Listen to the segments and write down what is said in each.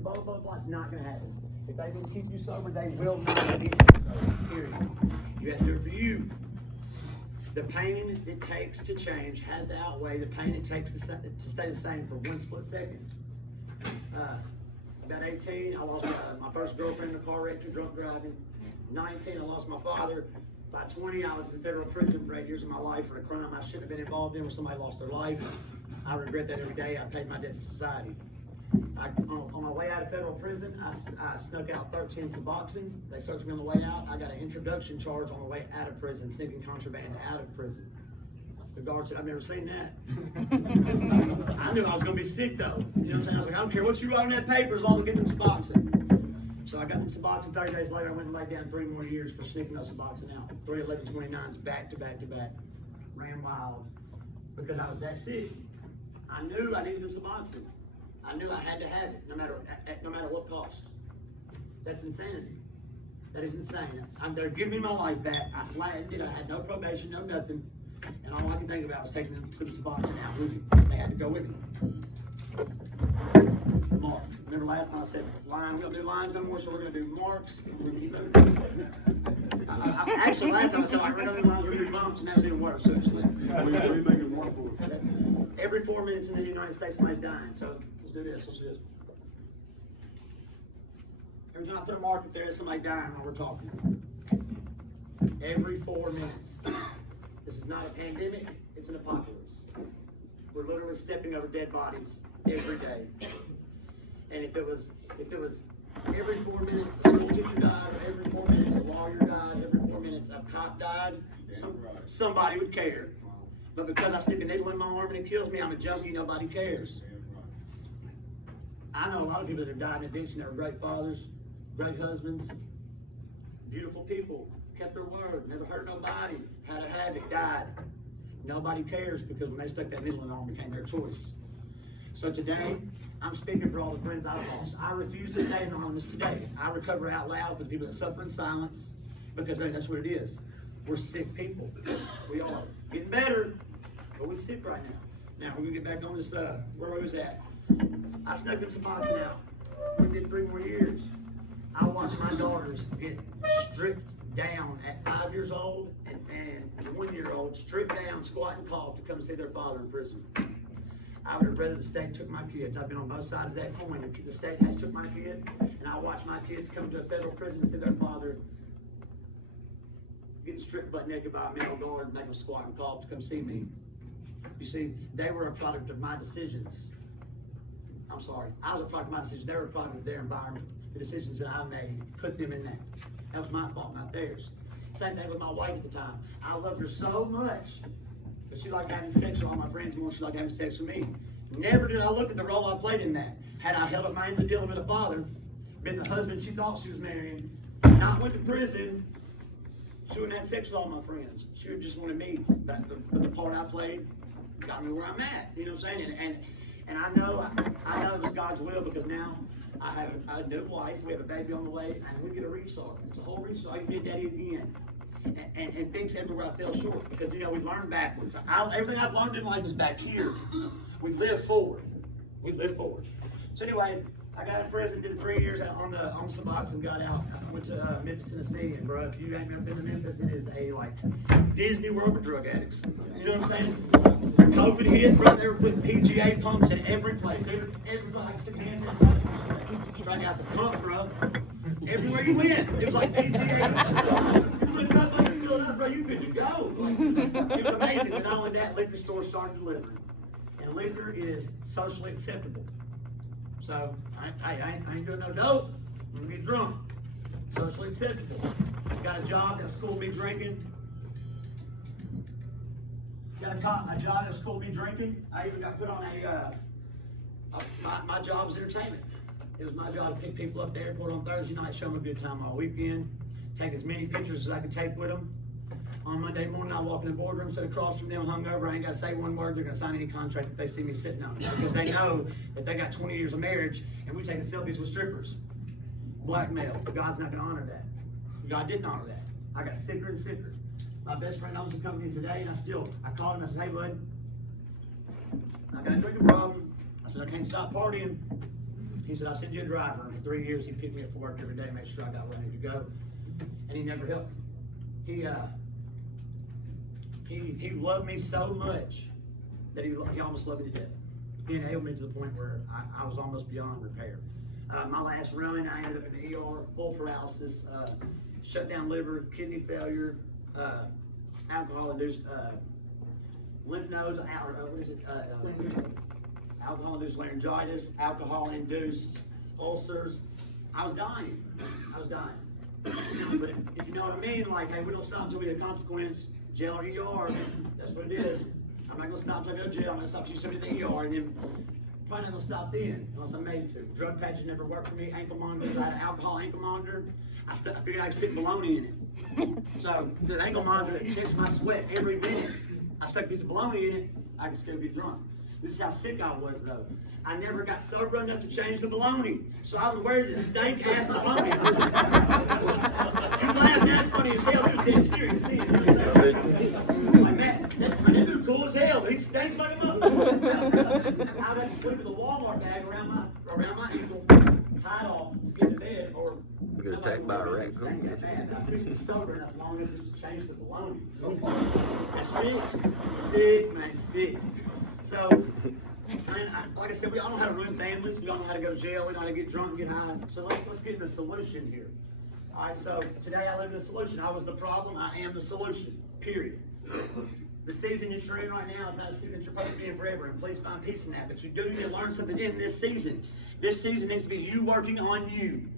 and blah, blah, blah. It's not going to happen. If they can keep you sober, they will not get you sober, period. You have to do it for you. The pain it takes to change has to outweigh the pain it takes to stay the same for one split second. About 18, I lost my first girlfriend in a car wreck, drunk driving. 19, I lost my father. By 20, I was in federal prison for 8 years of my life for a crime I shouldn't have been involved in where somebody lost their life. I regret that every day. I paid my debt to society. On my way out of federal prison, I snuck out 13 to boxing. They searched me on the way out. I got an introduction charge on the way out of prison, sneaking contraband out of prison. The guard said, I've never seen that. I knew I was going to be sick, though. You know what I'm saying? I was like, I don't care what you write on that paper as long as I get them Suboxone. So I got them Suboxone. 30 days later, I went and laid down 3 more years for sneaking those Suboxone out. 3 11/29s back to back to back. Ran wild because I was that sick. I knew I needed them Suboxone. I knew I had to have it, no matter what cost. That's insanity. That is insane. They're giving me my life back. I had no probation, no nothing. And all I could think about was taking them Suboxone out with me. They had to go with me. Mark. Remember last time I said line? We don't do lines no more, so we're going to do marks. Actually, last time I said like we're going to do lines, we're going to do bumps, and that was even worse. So every 4 minutes in the United States, somebody's dying. So let's do this. Let's do this. Every time I put a mark up there, there's somebody dying while we're talking. Every 4 minutes. This is not a pandemic, it's an apocalypse. We're literally stepping over dead bodies every day. And if it was every 4 minutes a school teacher died, or every 4 minutes a lawyer died, every 4 minutes a cop died, somebody would care. But because I stick a needle in my arm and it kills me, I'm a junkie, nobody cares. I know a lot of people that have died in addiction that were great fathers, great husbands, beautiful people, kept their word, never hurt nobody, had a habit, died. Nobody cares because when they stuck that needle in their arm, it became their choice. So today, I'm speaking for all the friends I've lost. I refuse to stay anonymous today. I recover out loud for the people that suffer in silence because that's what it is. We're sick people. We are. Getting better, but we're sick right now. Now, we're going to get back on this, where we was at. I snuck them Suboxone out. We did 3 more years. I watched my daughters get stripped down at 5 years old and 1 year old, stripped down, squat and cough to come see their father in prison. I would have rather the state took my kids. I've been on both sides of that coin. The state has took my kid, and I watched my kids come to a federal prison and see their father getting stripped butt naked by a male guard and make them squat and cough to come see me. You see, they were a product of my decisions. I'm sorry, I was a product of my decisions. They were a product of their environment. The decisions that I made put them in that. That was my fault, not theirs. Same thing with my wife at the time. I loved her so much that she liked having sex with all my friends more than she liked having sex with me. Never did I look at the role I played in that. Had I held up my end of dealing with a father, been the husband she thought she was marrying, not went to prison, she wouldn't have sex with all my friends. She would just wanted me. But the part I played got me where I'm at. You know what I'm saying? And I know it was God's will because now I have a new wife, we have a baby on the way, and we get a restart. It's a whole restart. I can be a daddy again. And things everywhere I fell short because, we learn backwards. Everything I've learned in life is back here. We live forward. We live forward. So anyway, I got in prison, did 3 years on Suboxone, got out. I went to Memphis, Tennessee, and bro, if you ain't never been to Memphis, it is a Disney World for drug addicts. You know what I'm saying? COVID hit, bro, they were putting PGA pumps in every place. Every place I could stick hands in. Trying to get some pump, bro. Everywhere you went, it was like PGA. Bro, you good to go. It was amazing. But not only that, liquor stores started delivering. And liquor is socially acceptable. So, I ain't doing no dope. I'm going to get drunk. Socially acceptable. Got a job that was cool to be drinking. Got a job that was cool to be drinking. I even got put on my job was entertainment. It was my job to pick people up at the airport on Thursday night, show them a good time all weekend, take as many pictures as I could take with them. On Monday morning, I walk in the boardroom, sit across from them, hungover. I ain't got to say one word. They're going to sign any contract if they see me sitting on it. Because they know that they got 20 years of marriage, and we taking selfies with strippers. Blackmail. God's not going to honor that. God didn't honor that. I got sicker and sicker. My best friend owns a company today, and I called him. I said, hey, bud, I got a drinking problem. I said, I can't stop partying. He said, I'll send you a driver. And for 3 years, he picked me up for work every day, make sure I got where I needed to go. And he never helped me. He loved me so much that he almost loved me to death. He enabled me to the point where I was almost beyond repair. My last run, I ended up in the ER, full paralysis, shut down liver, kidney failure, alcohol-induced lymph nodes, alcohol-induced laryngitis, alcohol-induced ulcers. I was dying. But if you know what I mean, like, hey, we don't stop until we have a consequence, jail or ER, that's what it is. I'm not going to stop until I go to jail. I'm going to stop until you send me to the ER, and then probably not going to stop then, unless I'm made to. Drug patches never worked for me. Ankle monitor, I had an alcohol ankle monitor. I figured I could stick bologna in it. So the ankle monitor that checks my sweat every minute, I stuck a piece of bologna in it, I could still be drunk. This is how sick I was, though. I never got sober enough to change the bologna, so I would wear this stank-ass bologna. You laugh, that's funny as hell. He was dead serious then. Like, man, that dude cool as hell, but he stinks like a motherfucker. I would have to sleep with a Walmart bag around my ankle, tied off to get to bed, or we get attacked by a raccoon. I couldn't be sober enough long enough just to change the bologna. That's sick, man, sick. So, I mean, like I said, we all know how to ruin families. We all know how to go to jail. We know how to get drunk and get high. So let's get in the solution here. All right, so today I live in the solution. I was the problem. I am the solution, period. The season you're in right now is not a season that you're supposed to be in forever, and please find peace in that. But you do need to learn something in this season. This season needs to be you working on you.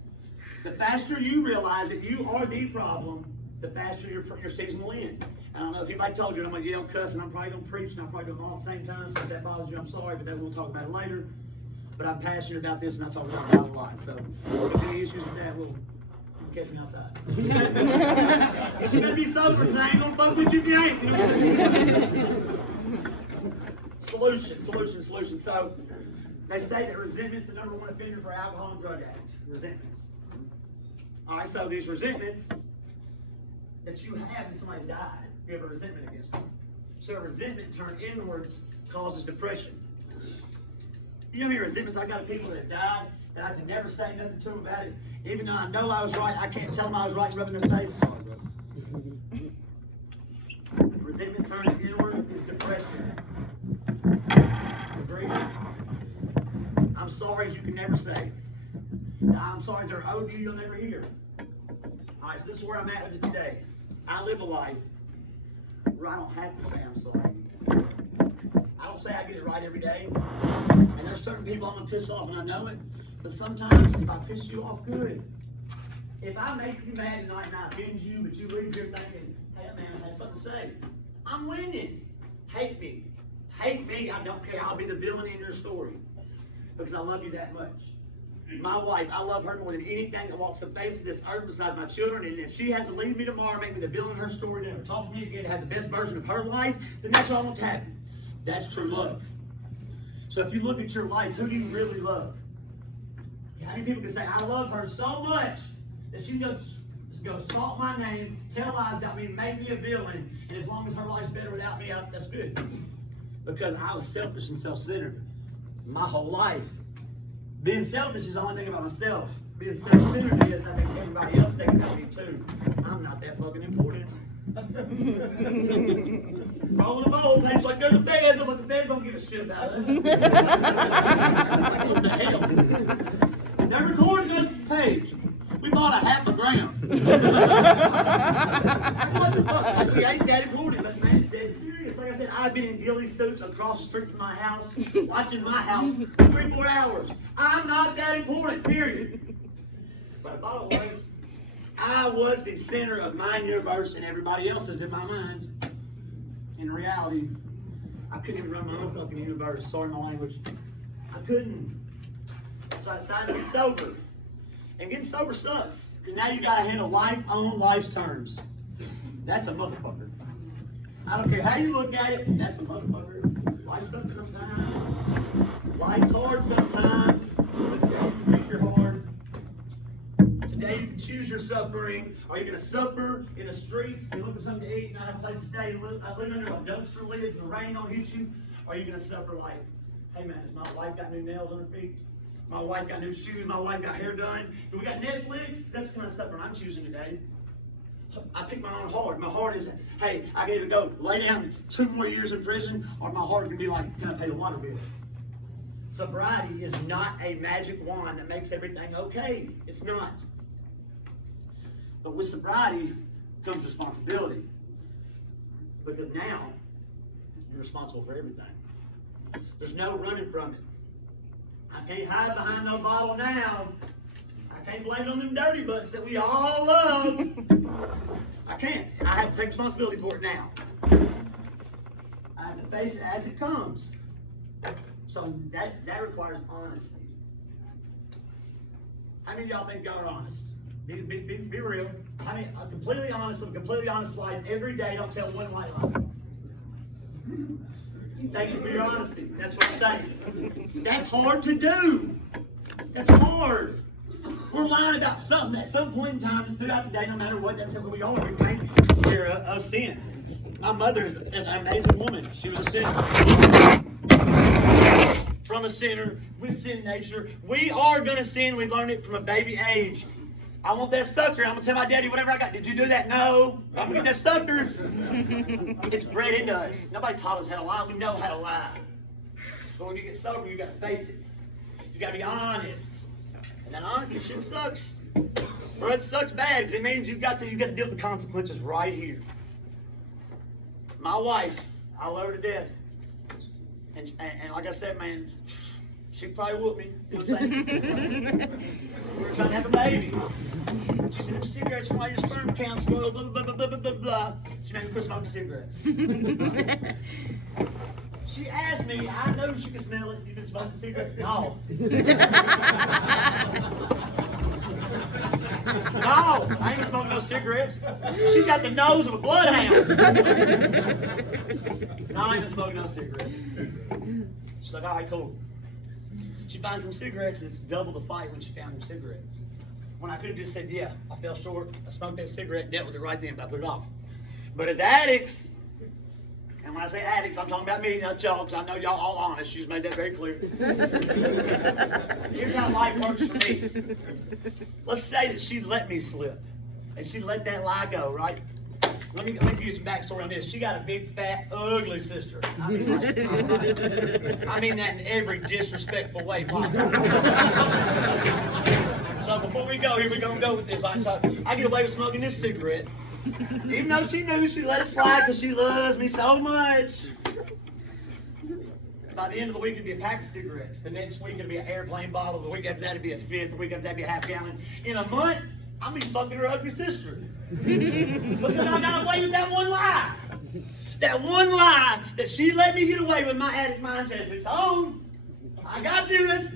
The faster you realize that you are the problem, the faster your season will end. I don't know if anybody told you I'm going to yell, cuss, and I'm probably going to preach, and I'm probably doing them all at the same time. So if that bothers you, I'm sorry, but we'll talk about it later. But I'm passionate about this, and I talk about it a lot. So if there's any issues with that, we'll catch me outside. You better be sober, because I ain't going to fuck with you if you ain't. You know what I'm saying? Solution. So they say that resentment's the number one offender for alcohol and drug addicts. Resentments. All right, so these resentments that you have when somebody died, you have a resentment against them. So resentment turned inwards causes depression. You know how many resentments I got of people that died that I can never say nothing to them about it? Even though I know I was right, I can't tell them I was right and rub it in their face. Resentment turns inward is depression. Agree? I'm sorry you can never say. I'm sorry they're owed you you'll never hear. All right, so this is where I'm at with it today. I live a life where I don't have to say I'm sorry. I don't say I get it right every day. And there's certain people I'm going to piss off, and I know it. But sometimes, if I piss you off, good. If I make you mad tonight and I offend you, but you leave here thinking, hey, man, I had something to say, I'm winning. Hate me. I don't care. I'll be the villain in your story because I love you that much. My wife, I love her more than anything that walks the face of this earth besides my children. And if she has to leave me tomorrow, make me the villain in her story, never talk to me again, have the best version of her life, then that's all I want to happen. That's true love. So if you look at your life, who do you really love? How many people can say, I love her so much that she just go salt my name, tell lies about me, make me a villain, and as long as her life's better without me, that's good. Because I was selfish and self-centered my whole life. Being selfish is the only thing about myself. Being self-centered is I think everybody else thinks about me too. I'm not that fucking important. Rolling the ball, things like there's a feds. I'm like, the feds don't give a shit about us. Like, what the hell? They're recording this page. We bought a half a gram. What the fuck? We ain't that important, but man, it's dead serious. Like I said, I've been in ghillie suits across the street from my house, watching my house for 3-4 hours. I'm not that important, period. But I thought it was. I was the center of my universe, and everybody else is in my mind. In reality, I couldn't even run my own fucking universe. Sorry, my language. I couldn't. So I decided to get sober. And getting sober sucks, because now you got to handle life on life's terms. That's a motherfucker. I don't care how you look at it, that's a motherfucker. Life sucks sometimes. Life's hard sometimes. But today you think you're hard. Today you can choose your suffering. Are you going to suffer in the streets and look for something to eat, not have a place to stay, live under a dumpster lids, and the rain don't hit you? Or are you going to suffer like, hey man, has my wife got new nails on her feet? My wife got new shoes. My wife got hair done. We got Netflix. That's the kind of supper I'm choosing today. So I pick my own heart. My heart is, hey, I can either go lay down 2 more years in prison, or my heart can be like, can I pay the water bill? Sobriety is not a magic wand that makes everything okay. It's not. But with sobriety comes responsibility. Because now, you're responsible for everything. There's no running from it. I can't hide behind no bottle now. I can't blame it on them dirty butts that we all love. I can't. I have to take responsibility for it now. I have to face it as it comes. So that requires honesty. How many of y'all think y'all are honest? Be real. I mean, I'm completely honest, live a completely honest life every day. Don't tell one white lie. Thank you for your honesty. That's what I'm saying. That's hard to do. That's hard. We're lying about something at some point in time throughout the day, no matter what. That's what we all do, right? We're of sin. My mother is an amazing woman. She was a sinner. From a sinner with sin nature. We are going to sin. We learned it from a baby age. I want that sucker. I'm going to tell my daddy whatever I got. Did you do that? No. I'm going to get that sucker. It's bred into us. Nobody taught us how to lie. We know how to lie. But when you get sober, you got to face it. You got to be honest. And that honesty shit sucks. Or it sucks bad because it means you got to deal with the consequences right here. My wife, I love her to death. And like I said, man, she probably whooped me. You know what I'm saying? We were trying to have a baby. She said, them cigarettes why your sperm count's low, blah, blah, blah, blah, blah, blah, blah. She made me quit smoking cigarettes. She asked me, I know she could smell it. You've been smoking cigarettes? No. No, I ain't smoking no cigarettes. She got the nose of a bloodhound. No, I ain't smoking no cigarettes. She's like, all right, cool. She finds some cigarettes, and it's double the fight when she found them cigarettes. When I could have just said, yeah, I fell short, I smoked that cigarette, dealt with it right then, but I put it off. But as addicts, and when I say addicts, I'm talking about me, not y'all, because I know y'all all honest. She's made that very clear. Here's how life works for me. Let's say that she let me slip, and she let that lie go, right? Let me give you some backstory on this. She got a big, fat, ugly sister. I mean that in every disrespectful way possible. So before we go here, we're going to go with this. I get away with smoking this cigarette. Even though she knew she let it slide because she loves me so much. By the end of the week, it'd be a pack of cigarettes. The next week, it'd be an airplane bottle. The week after that, it'd be a fifth. The week after that, it'd be a half gallon. In a month, I'm be smoking her ugly sister. Because I got away with that one lie. That one lie that she let me get away with. My addict mind says, it's on. I got this.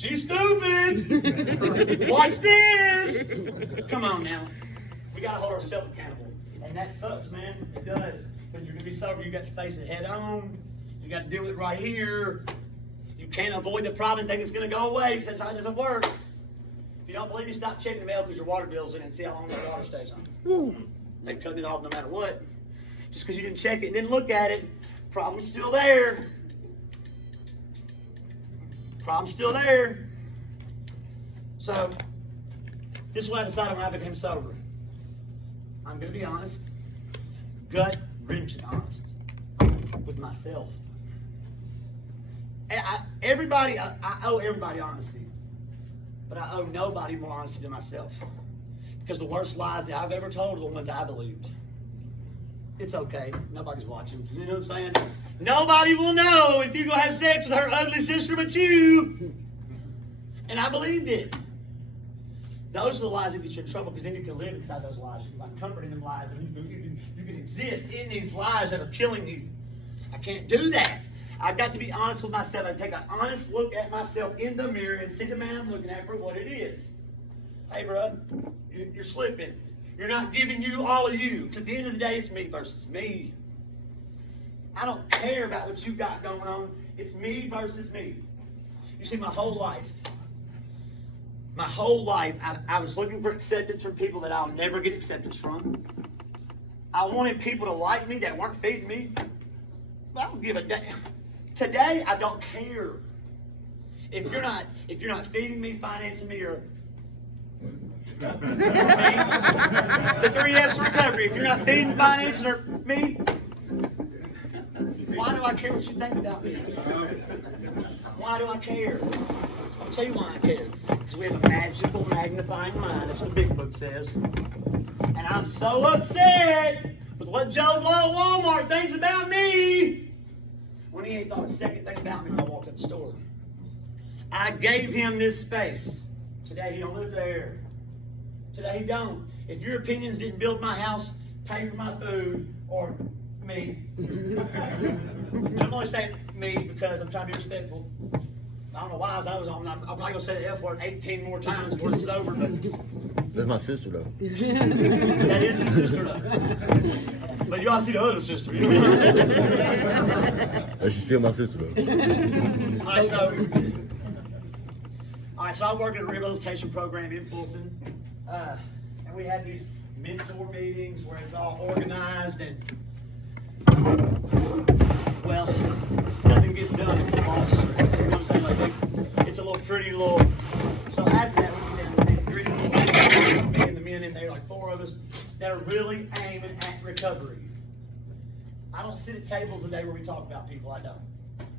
She's stupid. Watch this. Come on now. We got to hold ourselves accountable. And that sucks, man. It does. Because you're going to be sober, you got to face it head on. You got to deal with it right here. You can't avoid the problem and think it's going to go away because that's how it doesn't work. If you don't believe me, stop checking the mail because your water bill's in it and see how long that water stays on. They're cutting it off no matter what. Just because you didn't check it and didn't look at it, problem's still there. Problem's still there. So, this is what I decided when I became sober. I'm going to be honest, gut-wrenching honest with myself. And I owe everybody honesty, but I owe nobody more honesty than myself. Because the worst lies that I've ever told are the ones I believed. It's okay. Nobody's watching. You know what I'm saying? Nobody will know if you're going to have sex with her ugly sister but you. And I believed it. Those are the lies that get you in trouble because then you can live inside those lies. You can find comfort in them lies. And you can exist in these lies that are killing you. I can't do that. I've got to be honest with myself. I take an honest look at myself in the mirror and see the man I'm looking at for what it is. Hey, bro, you're slipping. You're not giving you all of you. At the end of the day, it's me versus me. I don't care about what you got going on. It's me versus me. You see, my whole life, I was looking for acceptance from people that I'll never get acceptance from. I wanted people to like me that weren't feeding me. I don't give a damn. Today, I don't care. if you're not feeding me, financing me, or the 3 F's of recovery, if you're not feeding, financing, or me, why do I care what you think about me? Why do I care? I'll tell you why I care. Because we have a magical magnifying mind. That's what the big book says. And I'm so upset with what Joe Blow at Walmart thinks about me when he ain't thought a second thing about me when I walked in the store. I gave him this space. Today he don't live there. Today he don't. If your opinions didn't build my house, pay for my food, or me. I'm only saying me because I'm trying to be respectful. I don't know why I'm probably going to say the F word 18 more times before this is over. But That's my sister, though. that is his sister, though. But you ought to see the other sister. You know? She's still my sister, though. All right, so I work at a rehabilitation program in Fulton. And we have these mentor meetings where it's all organized and, well, nothing gets done. It's a loss. You know what I'm saying? Like it's a little pretty little. So after that, we get down to me and the men in there, like 4 of us, that are really aiming at recovery. I don't sit at tables a day where we talk about people. I don't.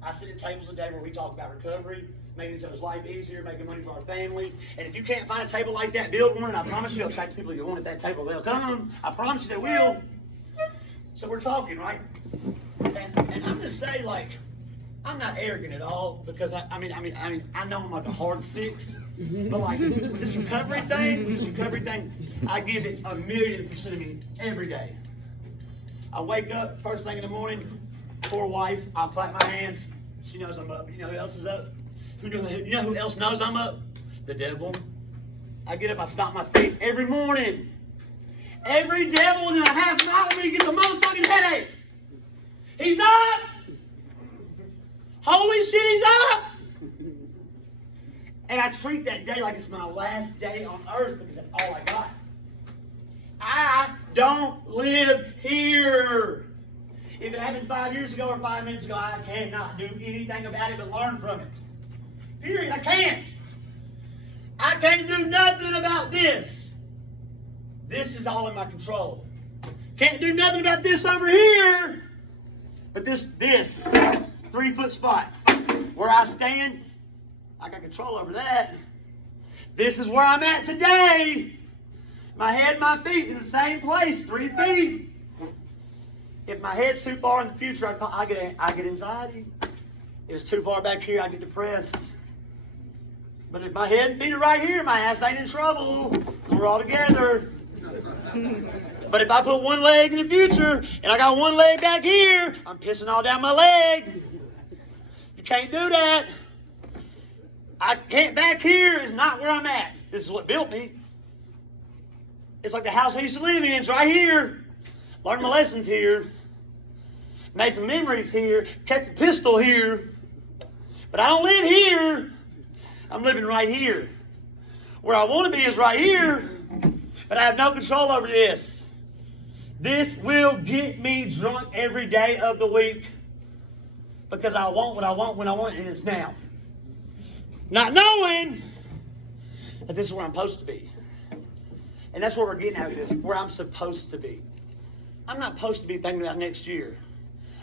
I sit at tables a day where we talk about recovery, making each other's life easier, making money for our family. And if you can't find a table like that, build one. And I promise you, I'll attract the people you want at that table. They'll come. I promise you they will. So we're talking, right? And I'm just saying, like, I'm not arrogant at all because I mean, I know I'm like a hard 6, but like with this recovery thing, I give it 1,000,000% of me every day. I wake up first thing in the morning. Poor wife, I'll clap my hands. She knows I'm up. You know who else is up? You know who else knows I'm up? The devil. I get up, I stomp my feet every morning. Every devil within a half mile of me gets a motherfucking headache. He's up! Holy shit, he's up! And I treat that day like it's my last day on earth because that's all I got. I don't live here. If it happened 5 years ago or 5 minutes ago, I cannot do anything about it but learn from it. Period. I can't. I can't do nothing about this. This is all in my control. Can't do nothing about this over here. But this 3-foot spot where I stand, I got control over that. This is where I'm at today. My head and my feet in the same place, 3 feet. If my head's too far in the future, I get anxiety. If it's too far back here, I get depressed. But if my head and feet are right here, my ass ain't in trouble. We're all together. But if I put one leg in the future and I got one leg back here, I'm pissing all down my leg. You can't do that. I can't. Back here is not where I'm at. This is what built me. It's like the house I used to live in. It's right here. Learned my lessons here. Made some memories here. Kept the pistol here. But I don't live here. I'm living right here. Where I want to be is right here. But I have no control over this. This will get me drunk every day of the week. Because I want what I want when I want it, and it's now. Not knowing that this is where I'm supposed to be. And that's what we're getting at with this, where I'm supposed to be. I'm not supposed to be thinking about next year.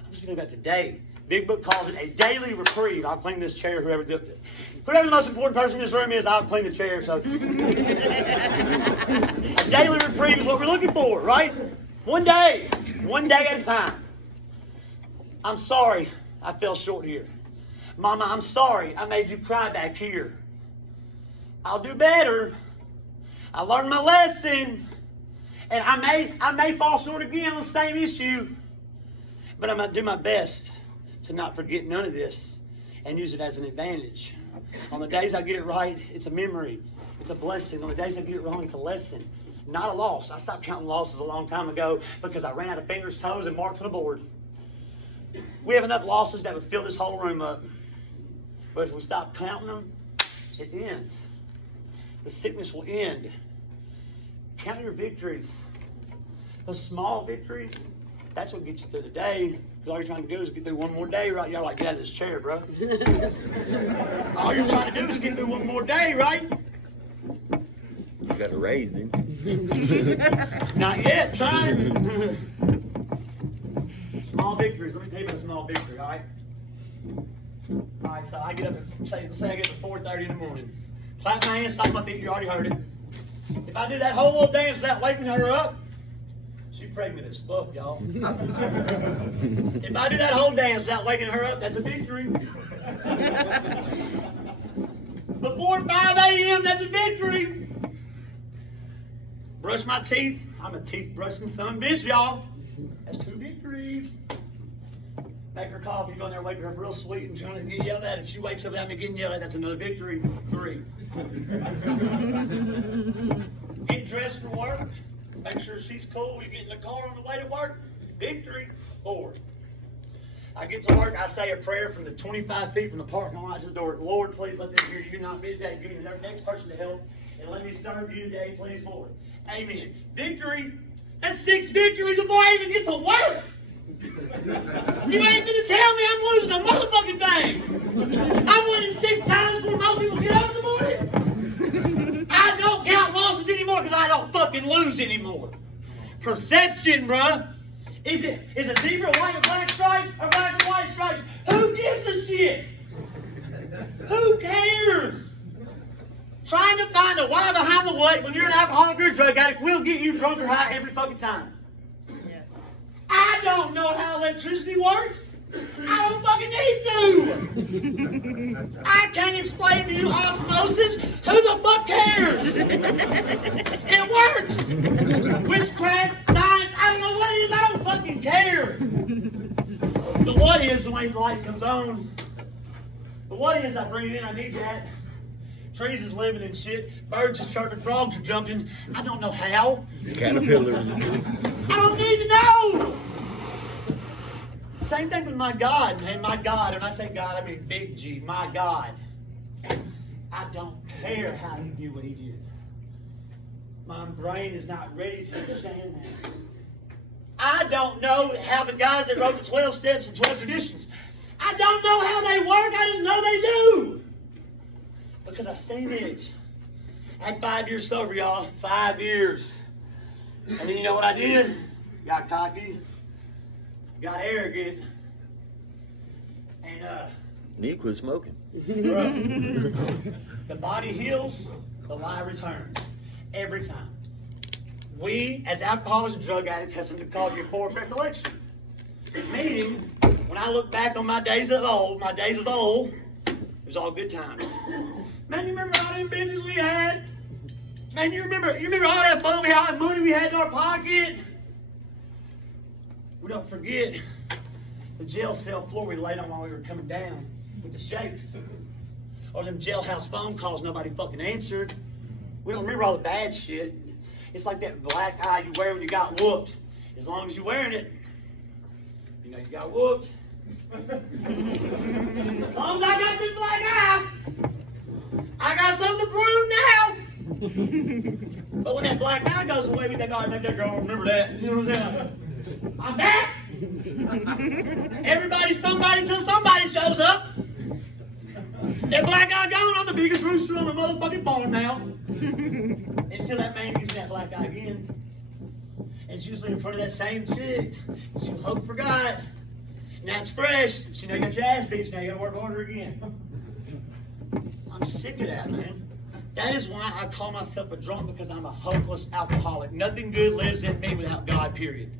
I'm just thinking about today. Big Book calls it a daily reprieve. I'll clean this chair, whoever the most important person in this room is, I'll clean the chair. So, a daily reprieve is what we're looking for, right? One day at a time. I'm sorry I fell short here. Mama, I'm sorry I made you cry back here. I'll do better. I learned my lesson. And I may fall short again on the same issue. But I'm going to do my best to not forget none of this and use it as an advantage. On the days I get it right, it's a memory. It's a blessing. On the days I get it wrong, it's a lesson. Not a loss. I stopped counting losses a long time ago because I ran out of fingers, toes, and marks on the board. We have enough losses that would fill this whole room up. But if we stop counting them, it ends. The sickness will end. Count your victories. Those small victories, That's what gets you through the day. Because all you're trying to do is get through one more day, right? Y'all like, get out of this chair, bro. All you're trying to do is get through one more day, right? You got a raise, didn't Not yet, trying. Small victories. Let me tell you about a small victory, all right? All right, so I get up at, say I get up at 4:30 in the morning. Clap my hands, stomp my feet, you already heard it. If I do that whole little dance without waking her up, she's pregnant as fuck, y'all. If I do that whole dance without waking her up, that's a victory. Before 5 a.m., that's a victory. Brush my teeth. I'm a teeth brushing son of a bitch, y'all. That's 2 victories. Make her coffee, go in there, wake her up real sweet and trying to get yelled at. If she wakes up without me getting yelled at, that's another victory. 3. Get dressed for work. Make sure she's cool. We get in the car on the way to work. Victory. 4. I get to work, I say a prayer from the 25 feet from the parking lot to the door. Lord, please let them hear you, not me today. Give me the next person to help, and let me serve you today, please, Lord. Amen. Victory. That's 6 victories before I even get to work. You ain't gonna tell me I'm losing a motherfucking thing. I'm winning 6 times before most people get up in the morning. I don't count losses anymore because I don't fucking lose anymore. Perception, bruh. Is it zebra, white, and black stripes, or black and white stripes? Who gives a shit? Who cares? Trying to find a why behind the what when you're an alcoholic or a drug addict will get you drunk or high every fucking time. Yeah. I don't know how electricity works. I don't fucking need to. I can't explain to you osmosis. Who the fuck cares? It works. Witchcraft, science, I don't know what it is. I don't fucking care. The what is when the light comes on. The what is I breathe in, I need that. Trees is living and shit. Birds is chirping, frogs are jumping. I don't know how. Caterpillars. I don't need to know. Same thing with my God, man. My God, and I say God, I mean big G. My God. I don't care how he did what he did. My brain is not ready to understand that. I don't know how the guys that wrote the 12 steps and 12 traditions, I don't know how they work. I just know they do. Because I've seen it. I had 5 years sober, y'all. 5 years. And then you know what I did? Got cocky. Got arrogant. And You quit smoking. The body heals, the lie returns. Every time. We, as alcoholics and drug addicts, have something called euphoric recollection. Meaning, when I look back on my days of old, it was all good times. Man, you remember all them bitches we had? Man, you remember all that fun we had, all that money we had in our pocket? We don't forget the jail cell floor we laid on while we were coming down with the shakes. Or them jailhouse phone calls nobody fucking answered. We don't remember all the bad shit. It's like that black eye you wear when you got whooped. As long as you're wearing it, you know you got whooped. As long as I got this black eye, I got something to prove now. But when that black eye goes away, we think, oh, maybe that girl will remember that. You know what I'm saying? I'm back. Everybody, somebody, till somebody shows up. That black eye gone, I'm the biggest rooster on the motherfucking farm now. Until that man gives me that black eye again. And it's usually in front of that same chick. She hope forgot. Now it's fresh. She know you got your ass beat, so now you gotta work harder again. I'm sick of that, man. That is why I call myself a drunk, because I'm a hopeless alcoholic. Nothing good lives in me without God, period.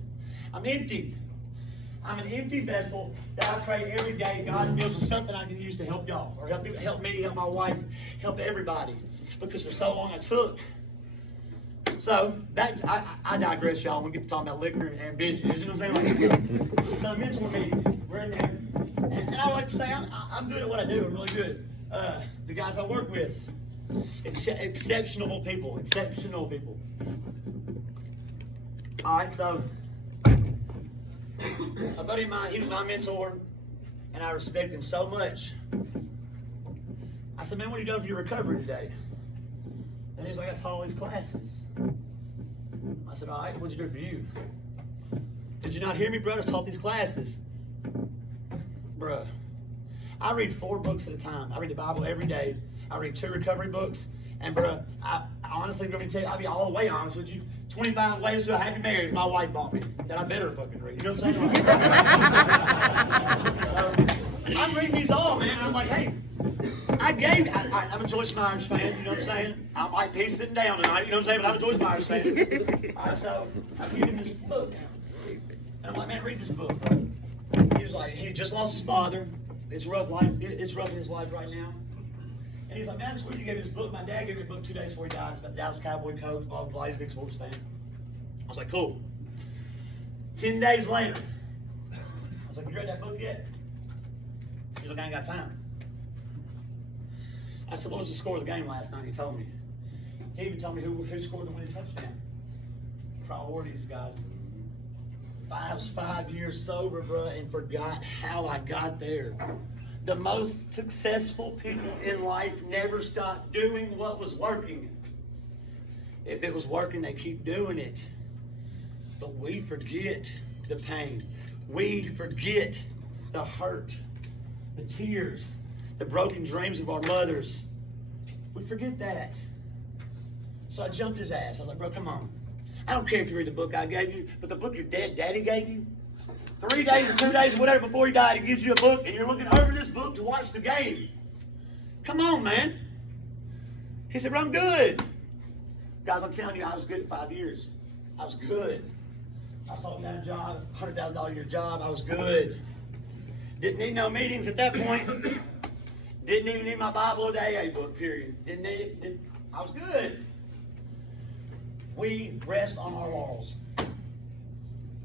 I'm empty. I'm an empty vessel that I pray every day God fills with something I can use to help y'all, or help me, help my wife, help everybody. Because for so long I took. So, I digress, y'all. We get to talk about liquor and business. You know what I'm saying? Like, the mentor meeting, we're in there. And I like to say, I'm good at what I do. I'm really good. The guys I work with, exceptional people. Exceptional people. All right, so a buddy of mine, he was my mentor, and I respect him so much. I said, man, what are you doing for your recovery today? And he's like, I taught all these classes. I said, all right, what'd you do for you? Did you not hear me, bro? I taught these classes. Bruh. I read 4 books at a time. I read the Bible every day. I read 2 recovery books. And, bruh, I honestly, let me tell you, I'll be all the way honest with you. 25 Ways to a Happy Marriage, my wife bought me. That I better fucking read. You know what I'm saying? I'm reading these all, man. And I'm like, hey, I'm a Joyce Myers fan, you know what I'm saying? I might be sitting down tonight, you know what I'm saying? But I'm a Joyce Myers fan. All right, so I'm giving this book. And I'm like, man, read this book, bro. He was like, he just lost his father. It's rough life. It's rough in his life right now. And he's like, man, that's where you gave me this book. My dad gave me a book 2 days before he died. It's about the Dallas Cowboy coach, blah, blah, blah. He's a big sports fan. I was like, cool. 10 days later, I was like, you read that book yet? He's like, I ain't got time. I said, what was the score of the game last night? He told me. He even told me who scored the winning touchdown. Priorities, guys. I was 5 years sober, bro, and forgot how I got there. The most successful people in life never stopped doing what was working. If it was working, they keep doing it. But we forget the pain. We forget the hurt, the tears, the broken dreams of our mothers. We forget that. So I jumped his ass. I was like, bro, come on. I don't care if you read the book I gave you, but the book your daddy gave you, 3 days or 2 days or whatever before he died, he gives you a book, and you're looking over this book to watch the game. Come on, man. He said, bro, I'm good. Guys, I'm telling you, I was good at 5 years. I was good. I was holding down a job, $100,000 a year job. I was good. Didn't need no meetings at that point. Didn't even need my Bible or the AA book, period. I was good. We rest on our laurels.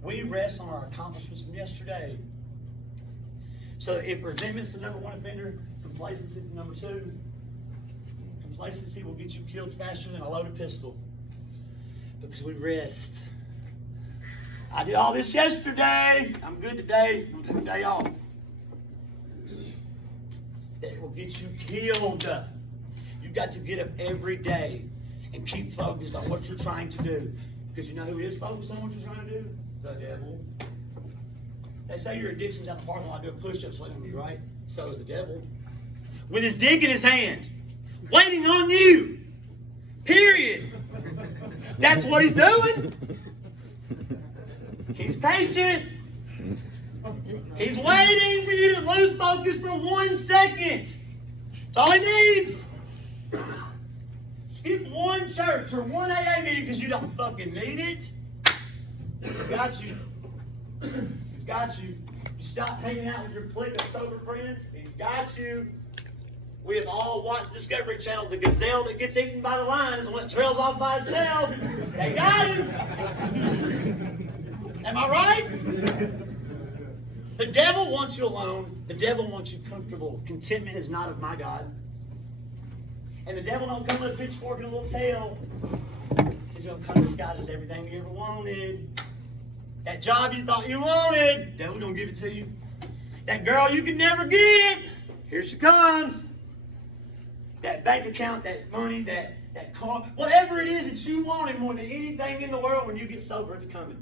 We rest on our accomplishments from yesterday. So if resentment's the number 1 offender, complacency is the number 2. Complacency will get you killed faster than a loaded pistol. Because we rest. I did all this yesterday. I'm good today. I'm going to take a day off. That will get you killed. You've got to get up every day and keep focused on what you're trying to do. Because you know who is focused on what you're trying to do? The devil. They say your addiction's out the parking lot doing push-ups waiting on you, right? So is the devil. With his dick in his hand, waiting on you. Period. That's what he's doing. He's patient. He's waiting for you to lose focus for 1 second. That's all he needs. Skip 1 church or 1 AA meeting because you don't fucking need it. He's got you. He's got you. You stop hanging out with your clique of sober friends. He's got you. We have all watched Discovery Channel. The gazelle that gets eaten by the lion is the one that trails off by itself. They got him. Am I right? The devil wants you alone. The devil wants you comfortable. Contentment is not of my God. And the devil don't come with a pitchfork and a little tail. He's going to come disguised as everything you ever wanted. That job you thought you wanted, the devil's going to give it to you. That girl you could never get, here she comes. That bank account, that money, that car, whatever it is that you wanted more than anything in the world, when you get sober, it's coming.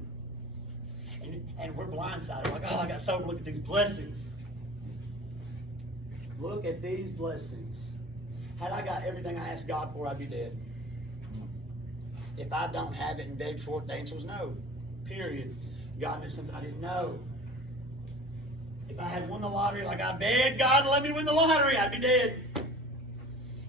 And we're blindsided. Like, oh, I got sober. Look at these blessings. Look at these blessings. Had I got everything I asked God for, I'd be dead. If I don't have it and beg for it, the answer was no. Period. God knew something I didn't know. If I had won the lottery like I begged God to let me win the lottery, I'd be dead.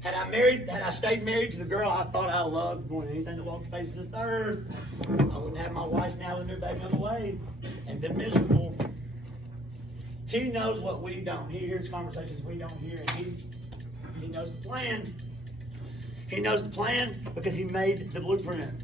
Had I stayed married to the girl I thought I loved more than anything that walked the face of this earth, I wouldn't have my wife now with a new baby on the way and been miserable. He knows what we don't. He hears conversations we don't hear, and he knows the plan. He knows the plan because he made the blueprint.